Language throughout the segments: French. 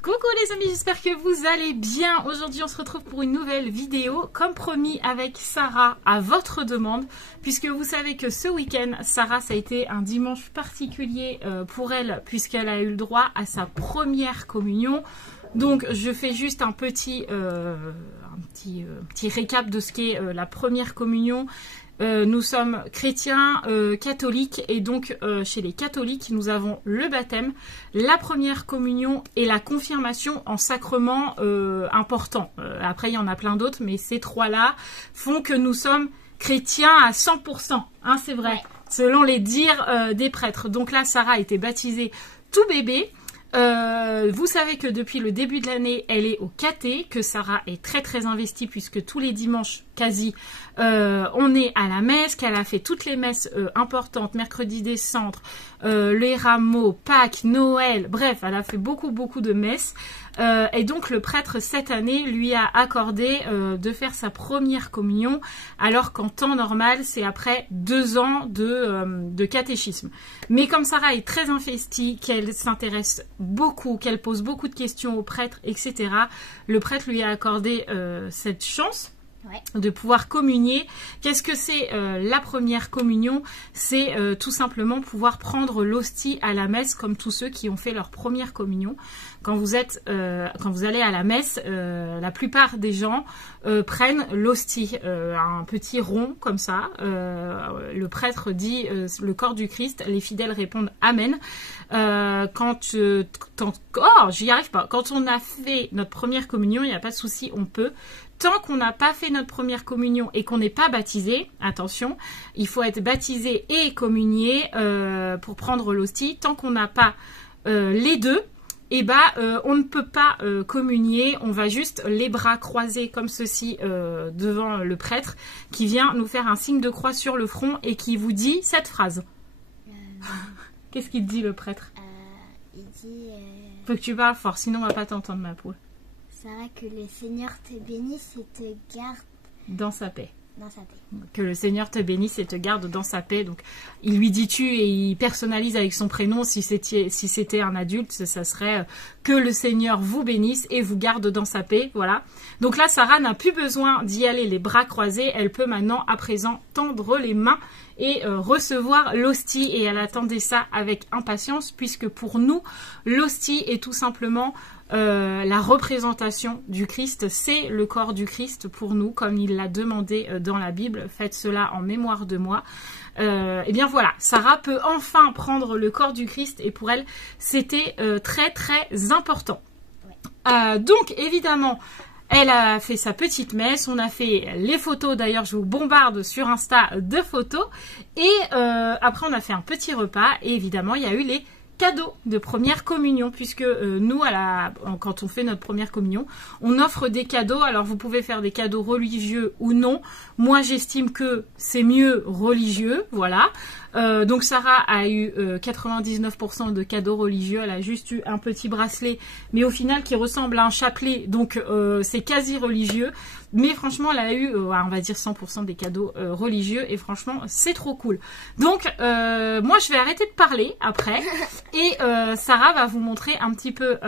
Coucou les amis, j'espère que vous allez bien. Aujourd'hui on se retrouve pour une nouvelle vidéo, comme promis avec Sarah à votre demande, puisque vous savez que ce week-end, Sarah, ça a été un dimanche particulier pour elle, puisqu'elle a eu le droit à sa première communion. Donc je fais juste un petit récap de ce qu'est la première communion. Nous sommes chrétiens catholiques et donc chez les catholiques nous avons le baptême, la première communion et la confirmation en sacrement important. Après il y en a plein d'autres mais ces trois-là font que nous sommes chrétiens à 100%, hein, c'est vrai, ouais. Selon les dires des prêtres. Donc là Sarah a été baptisée tout bébé. Vous savez que depuis le début de l'année, elle est au caté, que Sarah est très très investie puisque tous les dimanches quasi on est à la messe, qu'elle a fait toutes les messes importantes, mercredi des centres, les rameaux, Pâques, Noël, bref, elle a fait beaucoup de messes. Et donc le prêtre cette année lui a accordé de faire sa première communion, alors qu'en temps normal c'est après 2 ans de catéchisme. Mais comme Sarah est très investie, qu'elle s'intéresse beaucoup, qu'elle pose beaucoup de questions au prêtre, etc., le prêtre lui a accordé cette chance. Ouais. De pouvoir communier. Qu'est-ce que c'est la première communion? C'est tout simplement pouvoir prendre l'hostie à la messe comme tous ceux qui ont fait leur première communion. Quand vous allez à la messe, la plupart des gens prennent l'hostie, un petit rond comme ça. Le prêtre dit le corps du Christ, les fidèles répondent Amen. J'y arrive pas. Quand on a fait notre première communion, il n'y a pas de souci, on peut. Tant qu'on n'a pas fait notre première communion et qu'on n'est pas baptisé, attention, il faut être baptisé et communié pour prendre l'hostie. Tant qu'on n'a pas les deux, on ne peut pas communier. On va juste les bras croisés comme ceci devant le prêtre qui vient nous faire un signe de croix sur le front et qui vous dit cette phrase. Qu'est-ce qu'il dit le prêtre? Il dit... Faut que tu parles fort, sinon on va pas t'entendre ma poule. Sarah, que le Seigneur te bénisse et te garde dans sa paix. Dans sa paix. Que le Seigneur te bénisse et te garde dans sa paix. Donc, il lui dit tu et il personnalise avec son prénom. Si c'était un adulte, ça serait que le Seigneur vous bénisse et vous garde dans sa paix. Voilà. Donc là, Sarah n'a plus besoin d'y aller les bras croisés. Elle peut maintenant, à présent, tendre les mains et recevoir l'hostie. Et elle attendait ça avec impatience puisque pour nous, l'hostie est tout simplement... la représentation du Christ, c'est le corps du Christ pour nous, comme il l'a demandé dans la Bible. Faites cela en mémoire de moi. Et bien voilà, Sarah peut enfin prendre le corps du Christ et pour elle, c'était très très important. Donc évidemment, elle a fait sa petite messe, on a fait les photos, d'ailleurs je vous bombarde sur Insta de photos. Et après on a fait un petit repas et évidemment il y a eu les cadeaux de première communion, puisque nous, quand on fait notre première communion, on offre des cadeaux. Alors, vous pouvez faire des cadeaux religieux ou non. Moi, j'estime que c'est mieux religieux, voilà. Donc, Sarah a eu 99% de cadeaux religieux. Elle a juste eu un petit bracelet, mais au final, qui ressemble à un chapelet. Donc, c'est quasi religieux. Mais franchement, elle a eu, on va dire 100% des cadeaux religieux. Et franchement, c'est trop cool. Donc, moi, je vais arrêter de parler après. Et Sarah va vous montrer un petit peu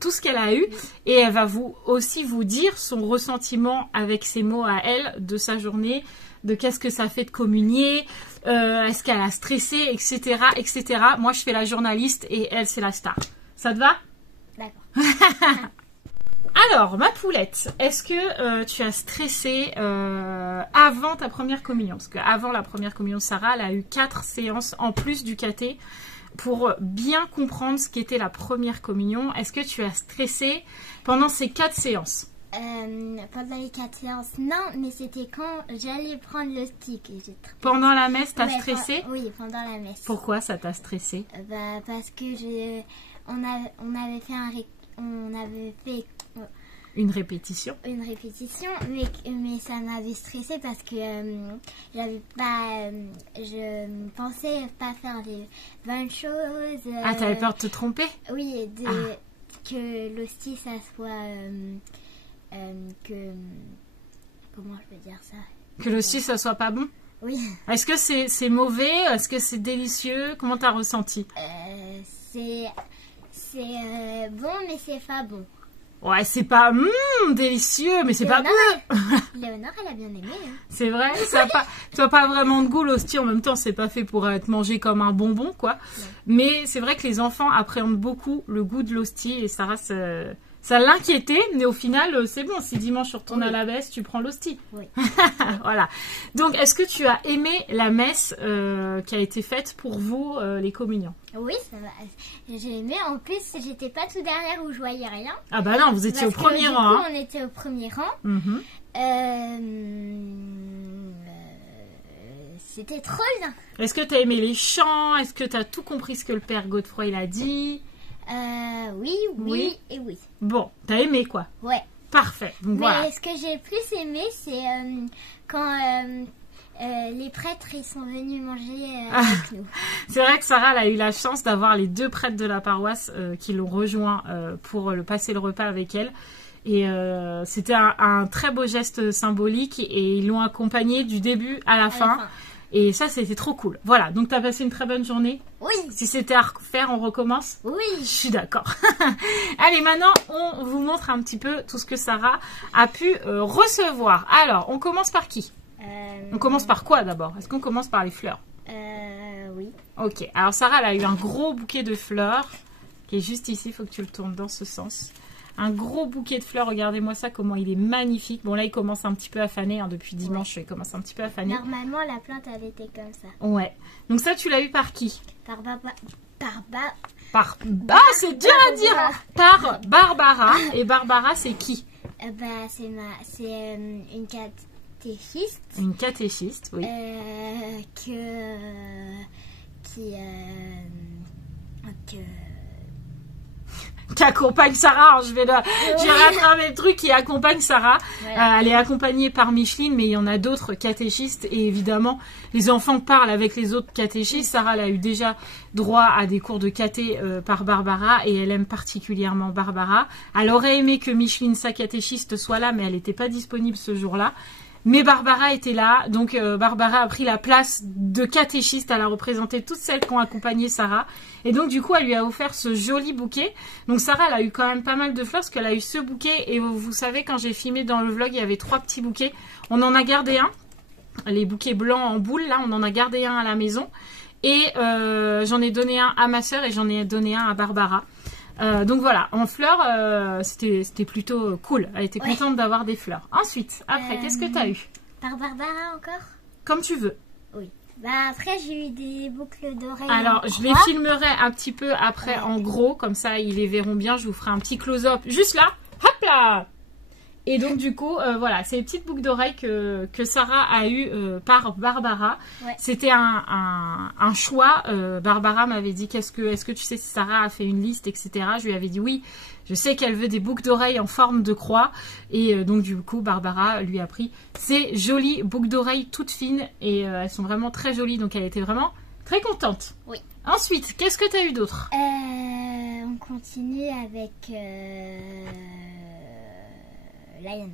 tout ce qu'elle a eu. Et elle va aussi vous dire son ressentiment avec ses mots à elle de sa journée. De qu'est-ce que ça fait de communier. Est-ce qu'elle a stressé, etc., etc. Moi, je fais la journaliste et elle, c'est la star. Ça te va? D'accord. Alors, ma poulette, est-ce que tu as stressé avant ta première communion? Parce qu'avant la première communion de Sarah, elle a eu 4 séances en plus du caté pour bien comprendre ce qu'était la première communion. Est-ce que tu as stressé pendant ces 4 séances? Pendant les 4 séances, non, mais c'était quand j'allais prendre le stick. Pendant la messe, t'as stressé? Oui, pendant la messe. Pourquoi ça t'a stressé? Parce que on avait fait une répétition. Une répétition, mais ça m'avait stressée parce que je pensais pas faire les bonnes choses. Ah, t'avais peur de te tromper? Oui, que l'hostie, ça soit... comment je peux dire ça? Que l'hostie, ça soit pas bon? Oui. Est-ce que c'est mauvais? Est-ce que c'est délicieux? Comment t'as ressenti? C'est bon, mais c'est pas bon. Ouais, c'est pas délicieux, mais c'est pas bon. Léonore, elle a bien aimé. Hein. C'est vrai, ça a pas vraiment de goût l'hostie. En même temps, c'est pas fait pour être mangé comme un bonbon, quoi. Ouais. Mais c'est vrai que les enfants appréhendent beaucoup le goût de l'hostie et Sarah, ça l'inquiétait, mais au final, c'est bon. Si dimanche tu retournes à la messe, tu prends l'hostie. Oui. Voilà. Donc, est-ce que tu as aimé la messe qui a été faite pour vous, les communions? Oui, ça va. J'ai aimé. En plus, j'étais pas tout derrière où je voyais rien. Ah bah non, vous étiez au premier rang. Du coup, on était au premier rang. C'était trop bien. Est-ce que tu as aimé les chants? Est-ce que tu as tout compris ce que le père Godefroy il a dit? Oui et oui. Bon, t'as aimé quoi? Ouais. Parfait. Donc, mais voilà. ce que j'ai plus aimé, c'est quand les prêtres ils sont venus manger avec nous. C'est vrai que Sarah elle a eu la chance d'avoir les 2 prêtres de la paroisse qui l'ont rejoint pour passer le repas avec elle. Et c'était un très beau geste symbolique et ils l'ont accompagné du début à la fin. Et ça, c'était trop cool. Voilà, donc tu as passé une très bonne journée? Oui. Si c'était à refaire, on recommence? Oui. Je suis d'accord. Allez, maintenant, on vous montre un petit peu tout ce que Sarah a pu recevoir. Alors, on commence par qui? On commence par quoi d'abord? Est-ce qu'on commence par les fleurs? Oui. Ok, alors Sarah, elle a eu un gros bouquet de fleurs qui est juste ici. Il faut que tu le tournes dans ce sens. Un gros bouquet de fleurs, regardez-moi ça, comment il est magnifique. Bon, là, il commence un petit peu à faner, hein, depuis dimanche, il commence un petit peu à faner. Normalement, la plante, elle était comme ça. Ouais. Donc ça, tu l'as eu par qui? C'est dur à dire. Par Barbara. Et Barbara, c'est qui? C'est une catéchiste. Une catéchiste, oui. Qui accompagne Sarah, hein, je vais rattraper le truc qui accompagne Sarah. Ouais. Elle est accompagnée par Micheline, mais il y en a d'autres catéchistes et évidemment les enfants parlent avec les autres catéchistes. Sarah elle a eu déjà droit à des cours de caté par Barbara et elle aime particulièrement Barbara. Elle aurait aimé que Micheline, sa catéchiste, soit là, mais elle n'était pas disponible ce jour-là. Mais Barbara était là, donc Barbara a pris la place de catéchiste, elle a représenté toutes celles qui ont accompagné Sarah. Et donc du coup, elle lui a offert ce joli bouquet. Donc Sarah, elle a eu quand même pas mal de fleurs, parce qu'elle a eu ce bouquet. Et vous savez, quand j'ai filmé dans le vlog, il y avait 3 petits bouquets. On en a gardé un, les bouquets blancs en boule, là, on en a gardé un à la maison. Et j'en ai donné un à ma sœur et j'en ai donné un à Barbara. Donc voilà, en fleurs, c'était plutôt cool. Elle était contente d'avoir des fleurs. Ensuite, après, qu'est-ce que tu as eu? Par Barbara encore? Comme tu veux. Oui. Après, j'ai eu des boucles d'oreilles. Alors, je les filmerai un petit peu après en gros. Comme ça, ils les verront bien. Je vous ferai un petit close-up juste là. Hop là! Et donc du coup, voilà, c'est les petites boucles d'oreilles que Sarah a eues par Barbara. Ouais. C'était un choix. Barbara m'avait dit est-ce que tu sais si Sarah a fait une liste, etc. Je lui avais dit oui, je sais qu'elle veut des boucles d'oreilles en forme de croix. Et donc du coup, Barbara lui a pris ces jolies boucles d'oreilles toutes fines. Et elles sont vraiment très jolies. Donc elle était vraiment très contente. Oui. Ensuite, qu'est-ce que tu as eu d'autre? On continue avec... Layana.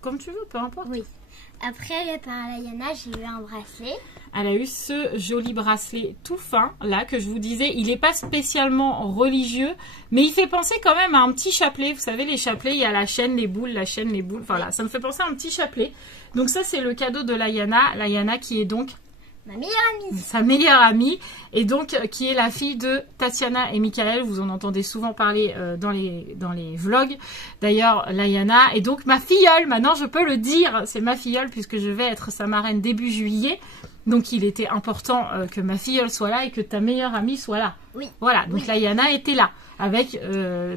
Comme tu veux, peu importe. Oui. Après, par Layana, j'ai eu un bracelet. Elle a eu ce joli bracelet tout fin, là, que je vous disais. Il n'est pas spécialement religieux, mais il fait penser quand même à un petit chapelet. Vous savez, les chapelets, il y a la chaîne, les boules, la chaîne, les boules. Voilà, ça me fait penser à un petit chapelet. Donc ça, c'est le cadeau de Layana. Layana qui est donc... ma meilleure amie. Sa meilleure amie, et donc qui est la fille de Tatiana et Michael. Vous en entendez souvent parler dans les vlogs. D'ailleurs, Layana est donc ma filleule. Maintenant, je peux le dire, c'est ma filleule puisque je vais être sa marraine début juillet. Donc, il était important que ma filleule soit là et que ta meilleure amie soit là. Oui. Voilà, donc oui. Layana était là avec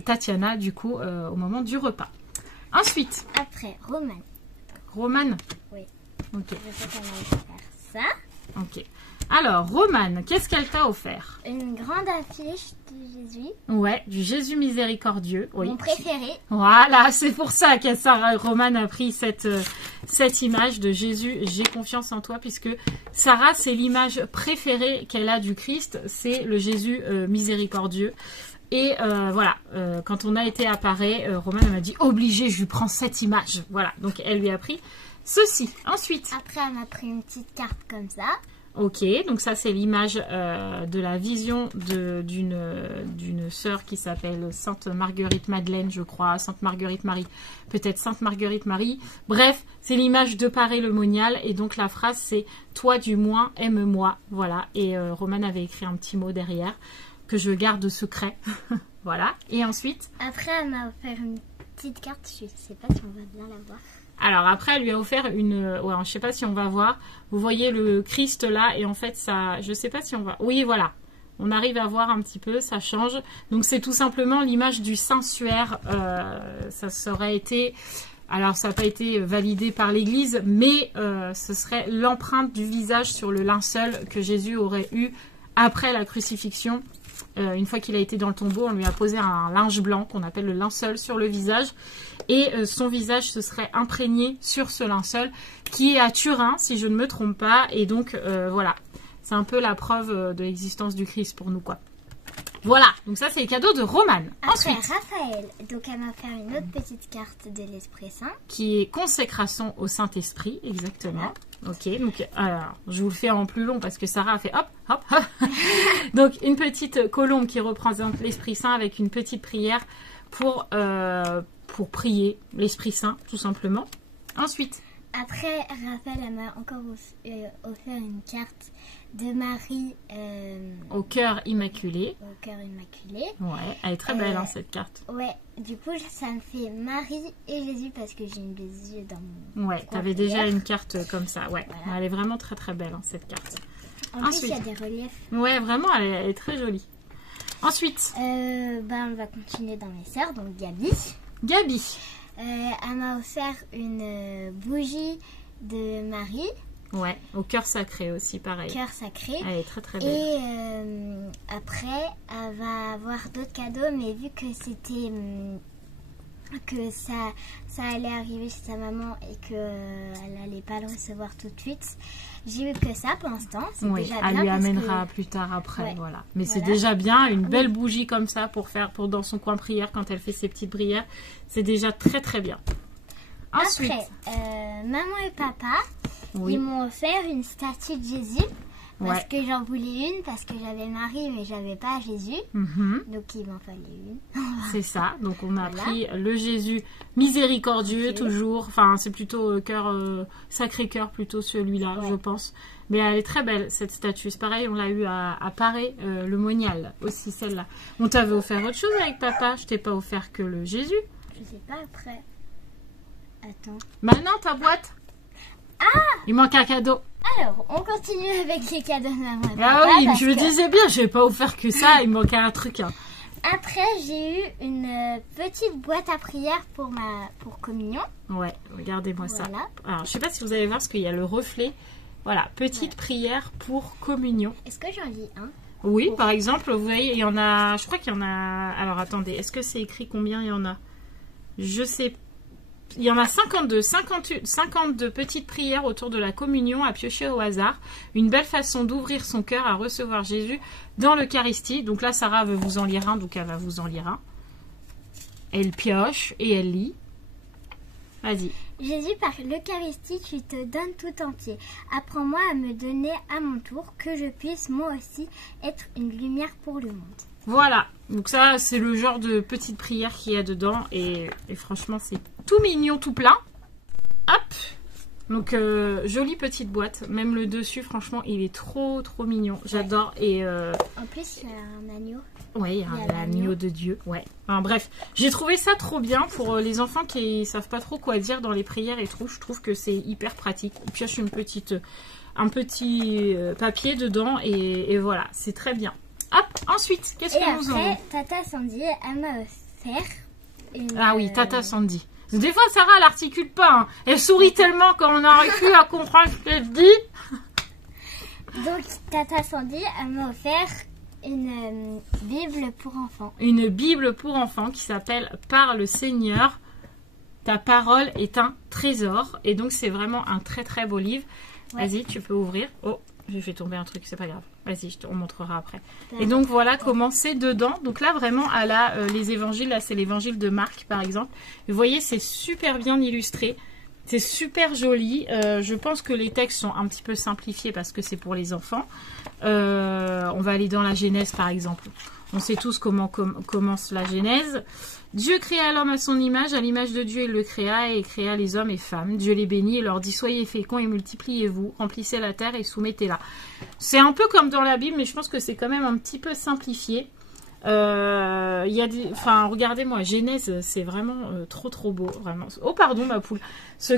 Tatiana, du coup, au moment du repas. Ensuite. Après, Romane. Romane? Oui. Ok. Je sais qu'on allait faire ça. Ok. Alors, Romane, qu'est-ce qu'elle t'a offert? Une grande affiche de Jésus. Ouais, du Jésus miséricordieux. Oui. Mon préféré. Voilà, c'est pour ça que Romane a pris cette image de Jésus. J'ai confiance en toi, puisque Sarah, c'est l'image préférée qu'elle a du Christ. C'est le Jésus miséricordieux. Et voilà, quand on a été à Paris, Romane m'a dit, obligé, je lui prends cette image. Voilà, donc elle lui a pris ceci. Ensuite. Après, elle m'a pris une petite carte comme ça. Ok, donc ça c'est l'image de la vision d'une sœur qui s'appelle Sainte Marguerite Madeleine, je crois, Sainte Marguerite Marie, peut-être Sainte Marguerite Marie. Bref, c'est l'image de Paré le Monial et donc la phrase c'est « Toi du moins, aime-moi ». Voilà, et Romane avait écrit un petit mot derrière que je garde secret. Voilà, et ensuite... Après, elle m'a offert une petite carte, je sais pas si on va bien la voir. Alors après, elle lui a offert une... Ouais, je sais pas si on va voir. Vous voyez le Christ là, et en fait, ça... Je sais pas si on va... Oui, voilà. On arrive à voir un petit peu, ça change. Donc c'est tout simplement l'image du Saint-Suaire. Ça serait été... Alors ça n'a pas été validé par l'Église, mais ce serait l'empreinte du visage sur le linceul que Jésus aurait eu après la crucifixion. Une fois qu'il a été dans le tombeau, on lui a posé un linge blanc qu'on appelle le linceul sur le visage. Et son visage se serait imprégné sur ce linceul qui est à Turin, si je ne me trompe pas. Et donc, voilà, c'est un peu la preuve de l'existence du Christ pour nous, quoi. Voilà, donc ça, c'est les cadeaux de Romane. Après, Ensuite, Raphaël, donc elle m'a fait une autre petite carte de l'Esprit Saint. qui est consécration au Saint-Esprit, exactement. Ok, donc, alors, je vous le fais en plus long parce que Sarah a fait hop, hop, hop. Donc, une petite colombe qui représente l'Esprit Saint avec une petite prière pour prier l'Esprit Saint, tout simplement. Ensuite, Après, Raphaël, elle m'a encore offert une carte de Marie au cœur immaculé. au cœur immaculé. Ouais, elle est très belle, hein, cette carte. Ouais, du coup, ça me fait Marie et Jésus parce que j'ai une des yeux dans mon... Ouais, t'avais déjà une carte comme ça. Ouais, Voilà. elle est vraiment très très belle, hein, cette carte. En plus, Ensuite. il y a des reliefs. Ouais, vraiment, elle est très jolie. Ensuite, On va continuer dans mes sœurs, donc Gabi. Gabi. Elle m'a offert une bougie de Marie, Ouais, au cœur sacré aussi, pareil. cœur sacré. Elle est très très belle. Et après, elle va avoir d'autres cadeaux, mais vu que c'était que ça allait arriver chez sa maman et qu'elle n'allait pas le recevoir tout de suite, j'ai eu que ça pour l'instant. C'est Oui, déjà elle bien lui parce amènera que... plus tard après, Ouais. voilà. Mais c'est Voilà. déjà bien, une belle bougie comme ça pour dans son coin prière quand elle fait ses petites prières. C'est déjà très très bien. Ensuite, Après, maman et papa, oui, ils m'ont offert une statue de Jésus. Parce Ouais. que j'en voulais une, parce que j'avais Marie, mais j'avais pas Jésus. mhm, Donc il m'en fallait une. c'est ça. Donc on a Voilà. pris le Jésus miséricordieux Ok. toujours. Enfin, c'est plutôt cœur Sacré-Cœur plutôt celui-là, Ouais. je pense. Mais elle est très belle cette statue. C'est pareil, on l'a eu à Paré, le Monial aussi celle-là. On t'avait offert autre chose avec papa. Je t'ai pas offert que le Jésus. Je sais pas après. Attends. Maintenant ta boîte. Il manque un cadeau. Alors, on continue avec les cadeaux de maman et Ah papa, oui, parce je me que disais bien, je vais pas offert que ça, il me manquait un truc. Hein. Après, j'ai eu une petite boîte à prière pour communion. Ouais, regardez-moi ça. Voilà. Alors, je sais pas si vous allez voir, parce qu'il y a le reflet. Voilà, petite prière pour communion. Est-ce que j'en lis un? Oui, Pour- par exemple, vous voyez, il y en a, je crois qu'il y en a, alors attendez, est-ce que c'est écrit combien il y en a? Je sais, il y en a 52 petites prières autour de la communion à piocher au hasard. Une belle façon d'ouvrir son cœur à recevoir Jésus dans l'Eucharistie. Donc là, Sarah veut vous en lire un, donc elle va vous en lire un. Elle pioche et elle lit. Vas-y. Jésus, par l'Eucharistie, tu te donnes tout entier. Apprends-moi à me donner à mon tour, que je puisse moi aussi être une lumière pour le monde. Voilà, donc ça c'est le genre de petite prière qu'il y a dedans et franchement c'est tout mignon, tout plein. Hop, donc jolie petite boîte, même le dessus franchement il est trop mignon, j'adore. Et En plus, il y a un agneau. ouais, il y a l'agneau de Dieu, ouais. Enfin, bref, j'ai trouvé ça trop bien pour les enfants qui savent pas trop quoi dire dans les prières et tout. Je trouve que c'est hyper pratique. Il pioche un petit papier dedans et voilà, c'est très bien. Hop, ensuite, qu'est-ce Et que nous avons? après, Tata Sandy, elle m'a offert une... Ah oui, Tata Sandy. Des fois, Sarah, elle articule pas. Hein. Elle sourit tellement quand on n'arrive plus à comprendre ce qu'elle dit. Donc, Tata Sandy, elle m'a offert une Bible pour enfants. Une Bible pour enfants qui s'appelle « Par le Seigneur, ta parole est un trésor ». Et donc, c'est vraiment un très très beau livre. Ouais. Vas-y, tu peux ouvrir. Oh, j'ai fait tomber un truc, c'est pas grave. Vas-y, on montrera après. Et donc, voilà comment c'est dedans. Donc là, vraiment, elle a les évangiles. Là, c'est l'évangile de Marc, par exemple. Vous voyez, c'est super bien illustré. C'est super joli. Je pense que les textes sont un petit peu simplifiés parce que c'est pour les enfants. On va aller dans la Genèse par exemple. On sait tous comment commence la Genèse. Dieu créa l'homme à son image, à l'image de Dieu il le créa et il créa les hommes et femmes. Dieu les bénit et leur dit soyez féconds et multipliez-vous, remplissez la terre et soumettez-la. C'est un peu comme dans la Bible, mais je pense que c'est quand même un petit peu simplifié. Enfin, regardez-moi, Genèse, c'est vraiment trop beau, vraiment. Oh pardon ma poule, ce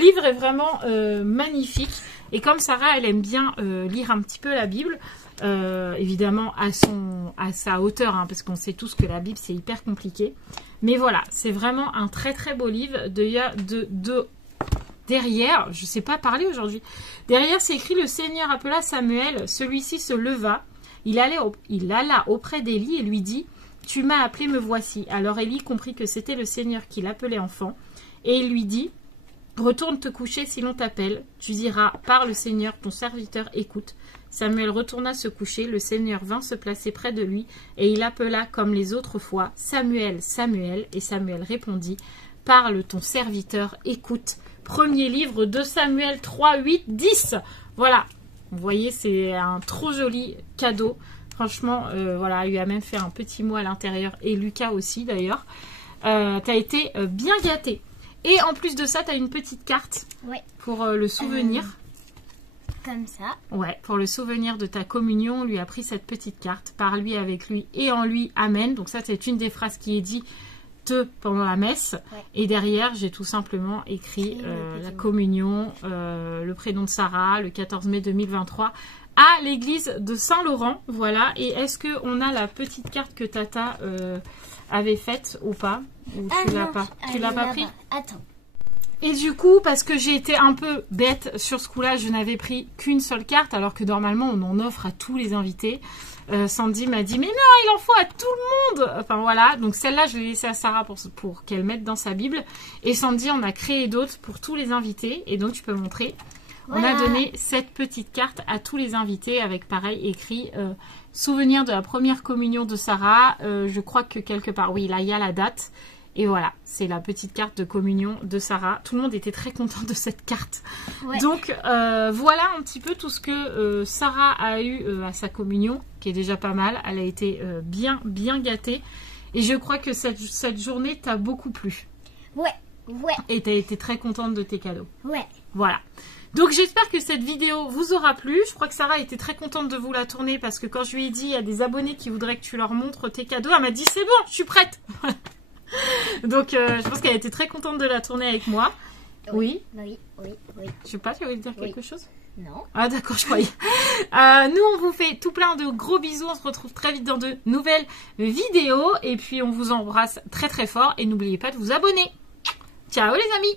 livre est vraiment magnifique. Et comme Sarah, elle aime bien lire un petit peu la Bible. Évidemment à sa hauteur, hein, parce qu'on sait tous que la Bible c'est hyper compliqué, mais voilà, c'est vraiment un très beau livre. Derrière, je sais pas parler aujourd'hui, derrière c'est écrit le Seigneur appela Samuel, celui-ci se leva, il alla auprès d'Élie et lui dit tu m'as appelé, me voici. Alors Élie comprit que c'était le Seigneur qui l'appelait enfant et il lui dit retourne te coucher si l'on t'appelle, tu diras par le Seigneur ton serviteur écoute. Samuel retourna se coucher, le Seigneur vint se placer près de lui, et il appela comme les autres fois, Samuel, Samuel, et Samuel répondit, parle ton serviteur, écoute. Premier livre de Samuel 3, 8, 10. Voilà, vous voyez, c'est un trop joli cadeau. Franchement, voilà, il lui a même fait un petit mot à l'intérieur, et Lucas aussi d'ailleurs. T'as été bien gâté. Et en plus de ça, t'as une petite carte pour le souvenir. Comme ça. Ouais, pour le souvenir de ta communion, on lui a pris cette petite carte. Par lui, avec lui et en lui, Amen. Donc ça, c'est une des phrases qui est dit pendant la messe. Ouais. Et derrière, j'ai tout simplement écrit la communion, le prénom de Sarah, le 14 mai 2023, à l'église de Saint-Laurent. Voilà. Et est-ce qu'on a la petite carte que Tata avait faite ou pas? Ou tu l'as pas? Tu l'as pas pris? Attends. Et du coup, parce que j'ai été un peu bête sur ce coup-là, je n'avais pris qu'une seule carte, alors que normalement, on en offre à tous les invités. Sandy m'a dit, mais non, il en faut à tout le monde. Enfin, voilà. Donc, celle-là, je l'ai laissée à Sarah pour qu'elle mette dans sa Bible. Et Sandy, on a créé d'autres pour tous les invités. Et donc, tu peux montrer. Voilà. On a donné cette petite carte à tous les invités avec, pareil, écrit souvenir de la première communion de Sarah. Je crois que quelque part, oui, là, il y a la date. Et voilà, c'est la petite carte de communion de Sarah. Tout le monde était très content de cette carte. Ouais. Donc, voilà un petit peu tout ce que Sarah a eu à sa communion, qui est déjà pas mal. Elle a été bien gâtée. Et je crois que cette journée t'a beaucoup plu. Ouais. Et t'as été très contente de tes cadeaux. Ouais. Voilà. Donc, j'espère que cette vidéo vous aura plu. Je crois que Sarah était très contente de vous la tourner parce que quand je lui ai dit, il y a des abonnés qui voudraient que tu leur montres tes cadeaux, elle m'a dit, c'est bon, je suis prête. Donc, je pense qu'elle était très contente de la tourner avec moi. Oui. Je sais pas, tu voulais dire quelque chose? Non. Ah d'accord, je croyais. Nous, on vous fait tout plein de gros bisous. On se retrouve très vite dans de nouvelles vidéos. Et puis, on vous embrasse très fort. Et n'oubliez pas de vous abonner. Ciao les amis!